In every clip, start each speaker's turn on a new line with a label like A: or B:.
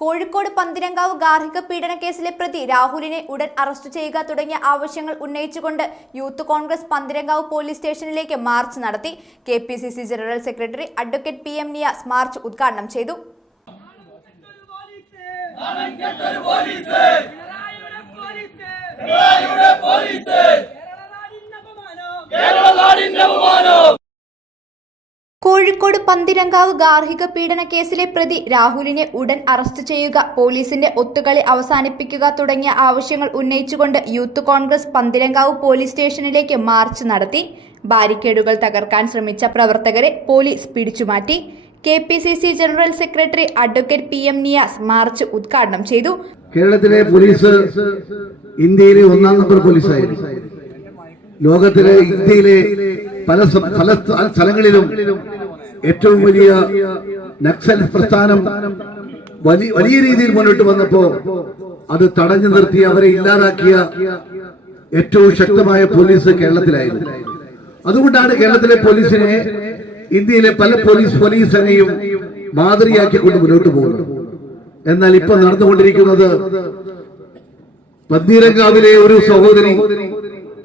A: കോഴിക്കോട് പന്തിരങ്കാവ് ഗാർഹിക പീഡന കേസിലെ പ്രതി രാഹുലിനെ ഉടൻ അറസ്റ്റ് ചെയ്യുക തുടങ്ങിയ ആവശ്യങ്ങൾ ഉന്നയിച്ചുകൊണ്ട് യൂത്ത് കോൺഗ്രസ് പന്തിരങ്കാവ് പോലീസ് സ്റ്റേഷനിലേക്ക് മാർച്ച് നടത്തി. K general secretary advocate P M Niyas march ഉദ്ഘാടനം ചെയ്തു. കോഴിക്കോട് പന്തിരങ്കാവ് ഗാർഹിക പീഡന കേസിലെ പ്രതി രാഹുലിനെ ഉടൻ അറസ്റ്റ് ചെയ്യുക പോലീസിന്റെ ഒത്തുകളി അവസാനിപ്പിക്കുക തുടങ്ങിയ ആവശ്യങ്ങൾ ഉന്നയിച്ചുകൊണ്ട് യൂത്ത് കോൺഗ്രസ് പന്തിരങ്കാവ് പോലീസ് സ്റ്റേഷനിലേക്ക് മാർച്ച് നടത്തി. ബാരിക്കേഡുകൾ തകർക്കാൻ ശ്രമിച്ച പ്രവർത്തകരെ police പിടിച്ചുമാറ്റി. K P C C general secretary advocate P M Niyas march ഉദ്ഘാടനം ചെയ്തു.
B: കേരളത്തിലെ പോലീസ് ഇന്ത്യയിലെ ഒന്നാം നമ്പർ പോലീസായിരുന്നു. ലോകത്തിലെ ഇന്ത്യയിലെ പല പല സ്ഥലങ്ങളിലും ഏറ്റവും വലിയ നക്സൽ പ്രസ്ഥാനം വലി- വലിയ രീതിയിൽ മുന്നോട്ട് വന്നപ്പോ അത് തടഞ്ഞു നിർത്തി അവരെ ഇല്ലാതാക്കിയ ഏറ്റവും ശക്തമായ പോലീസ് കേരളത്തിലായിരുന്നു. അതുകൊണ്ടാണ് കേരളത്തിലെ പോലീസിനെ ഇന്ത്യയിലെ പല പോലീസ് പോലീസിനെയും മാതൃയാക്കിക്കൊണ്ട് മുന്നോട്ട് പോകുന്നത്. എന്നാൽ ഇപ്പൊ നടന്നുകൊണ്ടിരിക്കുന്നത് പന്തീരങ്കാവിലെ ഒരു സഹോദരി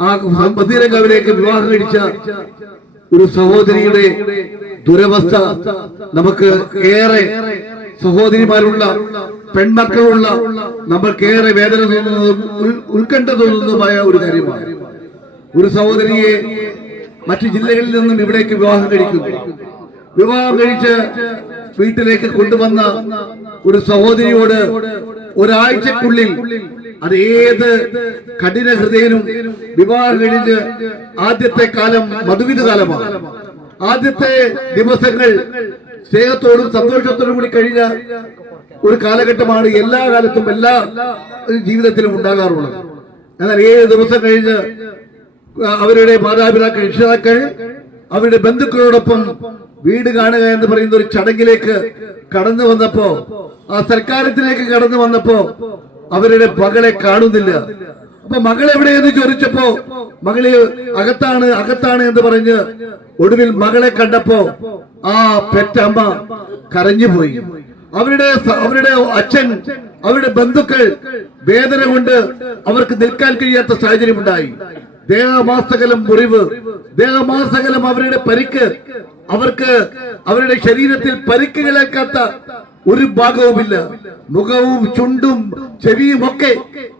B: ആ പന്തീരങ്കാവിലേക്ക് വിവാഹം കഴിച്ച ഒരു സഹോദരിയുടെ ദുരവസ്ഥ നമുക്ക് ഏറെ സഹോദരിമാരുള്ള പെൺമക്കളുള്ള നമ്മൾക്കേറെ വേദന തോന്നുന്നതും ഉത്കണ്ഠ തോന്നുന്നതുമായ ഒരു കാര്യമാണ്. ഒരു സഹോദരിയെ മറ്റു ജില്ലകളിൽ നിന്നും ഇവിടേക്ക് വിവാഹം കഴിക്കുന്നു. വിവാഹം കഴിച്ച് വീട്ടിലേക്ക് കൊണ്ടുവന്ന ഒരു സഹോദരിയോട് ഒരാഴ്ചക്കുള്ളിൽ അത് ഏത് കഠിന ഹൃദയനും വിവാഹം കഴിഞ്ഞ് ആദ്യത്തെ കാലം മധുവിധ കാലമാണ്. ആദ്യത്തെ ദിവസങ്ങൾ സ്നേഹത്തോടും സന്തോഷത്തോടും കൂടി കഴിഞ്ഞ ഒരു കാലഘട്ടമാണ് എല്ലാ കാലത്തും എല്ലാ ജീവിതത്തിലും ഉണ്ടാകാറുള്ളത്. എന്നാൽ ഏഴ് ദിവസം കഴിഞ്ഞ് അവരുടെ മാതാപിതാക്കൾ രക്ഷിതാക്കൾ അവരുടെ ബന്ധുക്കളോടൊപ്പം വീട് കാണുക എന്ന് പറയുന്ന ഒരു ചടങ്ങിലേക്ക് കടന്നു വന്നപ്പോ ആ സൽക്കാരത്തിലേക്ക് കടന്നു വന്നപ്പോ അവരുടെ മകളെ കാണുന്നില്ല. അപ്പൊ മകൾ എവിടെയെന്ന് ചോദിച്ചപ്പോ മകൾ അകത്താണ് അകത്താണ് എന്ന് പറഞ്ഞ് ഒടുവിൽ മകളെ കണ്ടപ്പോ ആ പെറ്റമ്മ കരഞ്ഞുപോയി അവരുടെ അവരുടെ അച്ഛൻ അവരുടെ ബന്ധുക്കൾ വേദന കൊണ്ട് അവർക്ക് നിൽക്കാൻ കഴിയാത്ത സാഹചര്യം ഉണ്ടായി. ദേഹമാസകലം മുറിവ് ദേഹമാസകലം അവരുടെ പരിക്ക് അവർക്ക് അവരുടെ ശരീരത്തിൽ പരിക്കുകളേക്കാത്ത ഒരു ഭാഗവുമില്ല. മുഖവും ചുണ്ടും ചെവിയും ഒക്കെ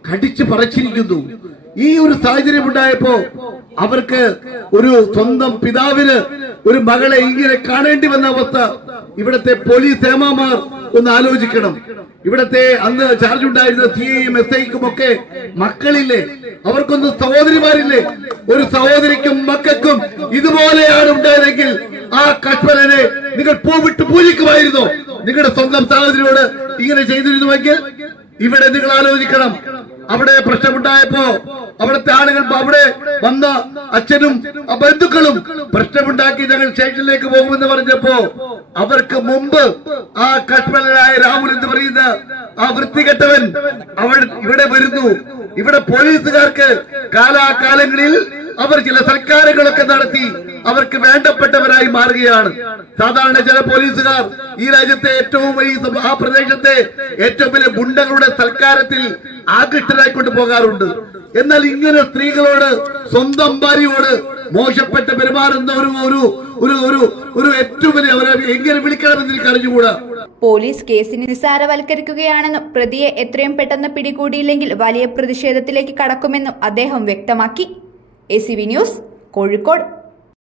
B: കടിച്ചു പറിച്ചിരിക്കുന്നു. ഈ ഒരു സാഹചര്യം ഉണ്ടായപ്പോ അവർക്ക് ഒരു സ്വന്തം പിതാവിന് ഒരു മകളെ ഇങ്ങനെ കാണേണ്ടി വന്ന അവസ്ഥ. ഇവിടത്തെ പോലീസ് ഏമാമാർ ഒന്ന് ആലോചിക്കണം. ഇവിടത്തെ അന്ന് ചാർജ് ഉണ്ടായിരുന്ന സി ഐയും എസ് ഐക്കും ഒക്കെ മക്കളില്ലേ? അവർക്കൊന്നും സഹോദരിമാരില്ലേ? ഒരു സഹോദരിക്കും മക്കൾക്കും ഇതുപോലെയാണ് ഉണ്ടായതെങ്കിൽ ആ കശ്മലനെ നിങ്ങൾ പൂവിട്ട് പൂജിക്കുമായിരുന്നോ? നിങ്ങളുടെ സ്വന്തം സഹോദരിയോട് ഇങ്ങനെ ചെയ്തിരുന്നുവെങ്കിൽ ഇവിടെ നിങ്ങൾ ആലോചിക്കണം. അവിടെ പ്രശ്നമുണ്ടായപ്പോ അവിടുത്തെ ആളുകൾ അവിടെ വന്ന അച്ഛനും ബന്ധുക്കളും പ്രശ്നമുണ്ടാക്കി ഞങ്ങൾ സ്റ്റേഷനിലേക്ക് പോകുമെന്ന് പറഞ്ഞപ്പോ അവർക്ക് മുമ്പ് ആ കശ്മലനായ രാഹുൽ എന്ന് പറയുന്ന ആ വൃത്തികെട്ടവൻ അവൾ ഇവിടെ വരുന്നു. ഇവിടെ പോലീസുകാർക്ക് കാലാകാലങ്ങളിൽ അവർ ചില സൽക്കാരങ്ങളൊക്കെ നടത്തി അവർക്ക് വേണ്ടപ്പെട്ടവരായി മാറുകയാണ്. സാധാരണ ചില പോലീസുകാർ ഈ രാജ്യത്തെ ഏറ്റവും വലിയ ആ പ്രദേശത്തെ ഏറ്റവും വലിയ ഗുണ്ടകളുടെ സൽക്കാരത്തിൽ ആകൃഷ്ടരായിക്കൊണ്ട് പോകാറുണ്ട്. എന്നാൽ ഇങ്ങനെ സ്ത്രീകളോട് സ്വന്തം ഭാര്യയോട് മോശപ്പെട്ട് പെരുമാറുന്ന ഒരു ഒരു ഒരു ഒരു ഒരു ഏറ്റവും വലിയ അവരെ എങ്ങനെ വിളിക്കണമെന്ന് എനിക്ക് അറിഞ്ഞുകൂടാ.
A: പോലീസ് കേസിനെ നിസ്സാരവൽക്കരിക്കുകയാണെന്നും പ്രതിയെ എത്രയും പെട്ടെന്ന് പിടികൂടിയില്ലെങ്കിൽ വലിയ പ്രതിഷേധത്തിലേക്ക് കടക്കുമെന്നും അദ്ദേഹം വ്യക്തമാക്കി. A news Kozhikode.